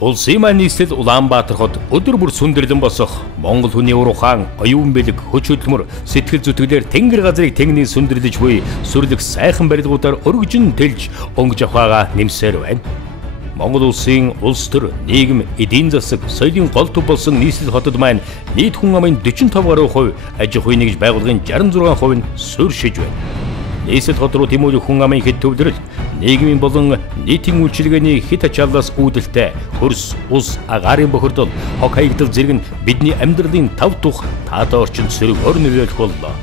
Улсын маань нийслэл Улаанбаатар хот өдөр бүр сүндэрлэн босох Монгол хүний уруухан, оюун бэлэг, хөч хөдөлмөр, сэтгэл зүтгэлээр тэнгэр газрыг тэнгний сүндэрлэж буй сүрлэг сайхан барилгуудаар өргөжин тэлж өнгөж авахаа нэмсээр байна. Монгол улсын улс төр, нийгэм, эдийн засаг, соёлын гол төв болсон нийслэл хотод маань нийт хүн амын 45 гаруй хувь, аж ахуйн нэгж байгууллагын 66% нь суурьшиж байна. Нийслэл хот руу тэмүүлэх хүн амын хэд төвлөрөл, нийгмийн болон нийтийн үйлчилгээний хэд ачааллаас үүдэлтэй хөрс, ус, агаарын бохирдол, хог хаягдал зэрэг нь бидний амьдралын тав тух таатай орчинд сөрөг ор нөлөөлөх боллоо.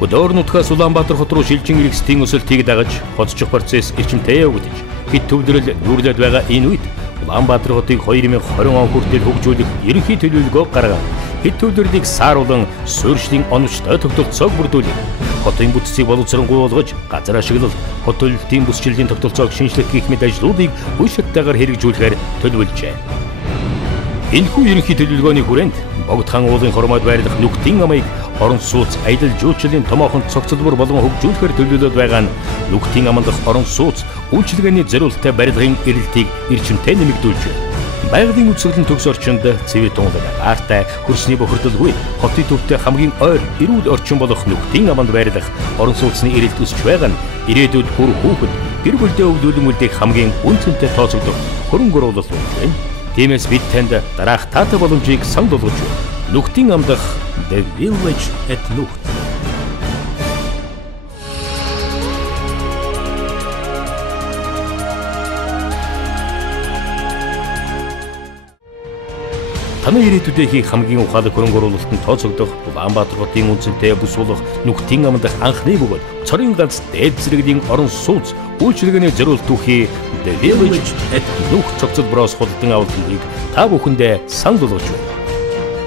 Өдөр нутгаас Улаанбаатар хот руу шилжин иргэсдийн өсөлтийг дагаж хоцчих процесс эрчимтэй явагдаж хэд төвлөрөл нүүрлээд байгаа энэ үед Улаанбаатар хотыг 2020 он хүртэл хөгжүүлэх ерөнхий төлөвлөгөө гаргаад хэд төвлөрлийг сааруулан суурьшлийн оновчтой тогтолцоог бүрдүүлэх, хотын бүтцийг боловсронгуй болгож газар ашиглал, хот төлөвлөлтийн бүсчиллийн тогтолцоог шинжлэх гэх мэт ажлуудыг үе шатаагаар хэрэгжүүлэхээр төлөвлөжээ. Энэхүү ерөнхий төлөвлөгөөний хүрээнд Богд хаан уулын хормойд байрлах Нүхтийн амыг орон сууц, аялал жуулчлалын томоохон цогцлбор болгон хөгжүүлэхээр төлөвлөд байгаа нь Нүхтийн аман дахь орон сууц, үйлчилгээний зориулалттай барилгын эрэлтийг эрчимтэй нэмэгдүүлж байна. Байгалийн үзэсгэлэн төгс орчинд цэвэр тунгалаг аартай, хөрсний бохирдолгүй, хотын төвтэй хамгийн ойр, эрүүл орчин болох Нүхтийн аманд байрлах орон сууцны эрэлт өсч байгаа нь ирээдүйд бүр хүүхэд, гэр бүлдээ өвлүүлэн үлдээх хамгийн үнцэнтэй тооцогдох хөрөнгө оруулалт болж байна. Тиймээс бид танд дараах таатай боломжийг санал болгож байна. Нүхтийн ам дахь The Village at Нүхт. Таны ирээдүйдээ хийх хамгийн ухаалаг хөрөнгө оруулалтанд тооцогдох Улаанбаатар хотын үнцэнтэй бүс болох Нүхтийн аманд анхны бөгөөд цорын ганц дээд зэрэглэлийн орон сууц үйлчилгээний зориулт түүхий The Village at Нүхт цогцлбороос худалдан авалт хийх та бүхэндээ санал болгож байна.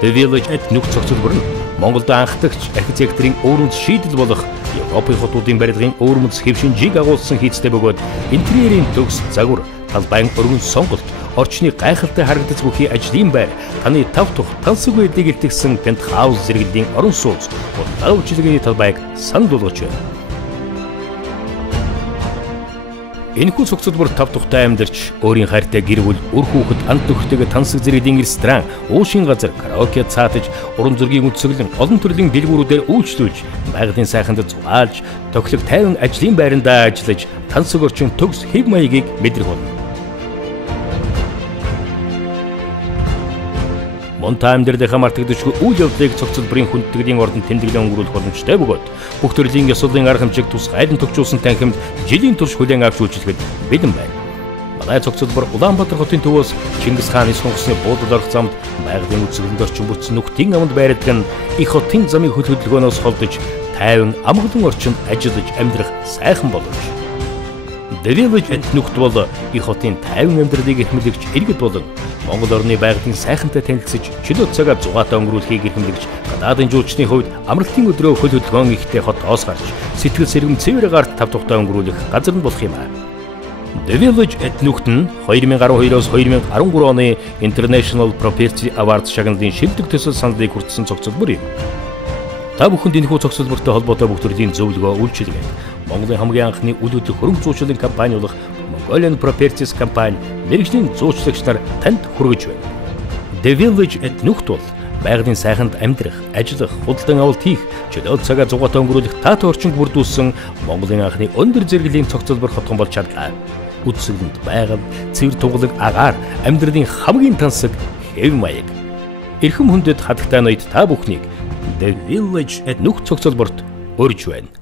The Village at Нүхт цогцлбор нь Монголд анхдагч архитекторын өөрөнд шийдэл болох Европын хотуудын барилгын өөрмөц хэв шинжийг агуулсан хийцтэй бөгөөд интерьерийн төгс, загвар, талбайн өргөн сонголт, орчны гайхалтай харагдаж бүхий ажлын байр, таны тав тух тансаг байдлыг илтгэсэн пентхаус зэрэглэлийн орон сууц, удаа үйлчилгээний талбайг санал болгож байна. Энэхүү цогцлбор тав тухтай амьдарч, өөрийн хайртай гэр бүл, үр хүүхэд, ант нөхдөйгөө тансаг зэрэглэлийн ресторан, уушин газар, караоке цаатаж, уран зургийн үзэсгэлэн, олон төрлийн дэлгүүрүүдээр үйлчлүүлж, байгалийн сайханд зугаалж, тохилог тайван ажлын байрандаа ажиллаж, тансаг орчин төгс хэв маягийг мэдрэх болно. Монта амьдралынхаа мартагдчихгүй үйл явдлыг цогцлборын хүндэтгэлийн ордонд тэмдэглэн өнгөрүүлэх боломжтой бөгөөд бүх төрлийн ёслолын арга хэмжээг тус хайлан төгжүүлсэн танхимд жилийн турш хүлээн авч үйлчлэхэд бэлэн байна. Манай цогцлбор Улаанбаатар хотын төвөөс Чингис хааны сонгосны буудал орох замд байгалийн үзэсгэлэнд орчин бүтсэн Нүхтийн аманд байрладаг нь их хотын замын хөл хөдөлгөөнөөс холдож тайван амгалан орчинд ажиллаж амьдрах сайхан боломж. The Village at Нүхт бол их хотын тайван амьдралыг эрхэмлэгч иргэд болон Монгол орны байгалийн сайхантай танилцж чөлөө цагаа зугаатай өнгөрүүлэхийг эрхэмлэгч гадаадын жуулчдын хувьд амралтын өдрөө хөл хөдөлгөөн ихтэй хотоос гарч сэтгэл сэргэм цэвэр гарт тав тухтай өнгөрүүлэх газар нь болох юм аа. The Village at Нүхт нь 2012-оос 2013 оны International Property Awards шагналын шилдэг төсөл саналыг хүртсэн цогцлбор юм. Та бүхэнд энэхүү цогцлбортой холбоотой бүх төрлийн зөвлөгөө, үйлчилгээ, Монголын хамгийн анхны үйл хөдлөх хөрөнгө зуучлалын компани болох Mongolian Properties компани мэргэжлийн зуучлагч нар танд хүргэж байна. The Village at Нүхт бол байгалийн сайханд амьдрах, ажиллах, худалдан авалт хийх, чөлөө цагаа зугаатай өнгөрүүлэх таатай орчинд бүрдүүлсэн Монголын анхны өндөр зэрэглэлийн цогцлбор хотхон болж чадлаа. Үзэсгэлэнт байгаль, цэвэр тунгалаг агаар, амьдралын хамгийн тансаг хэв маяг. Эрхэм хүндэт хатагтай ноёд та бүхнийг The Village at Нүхт цогцлборт урьж байна.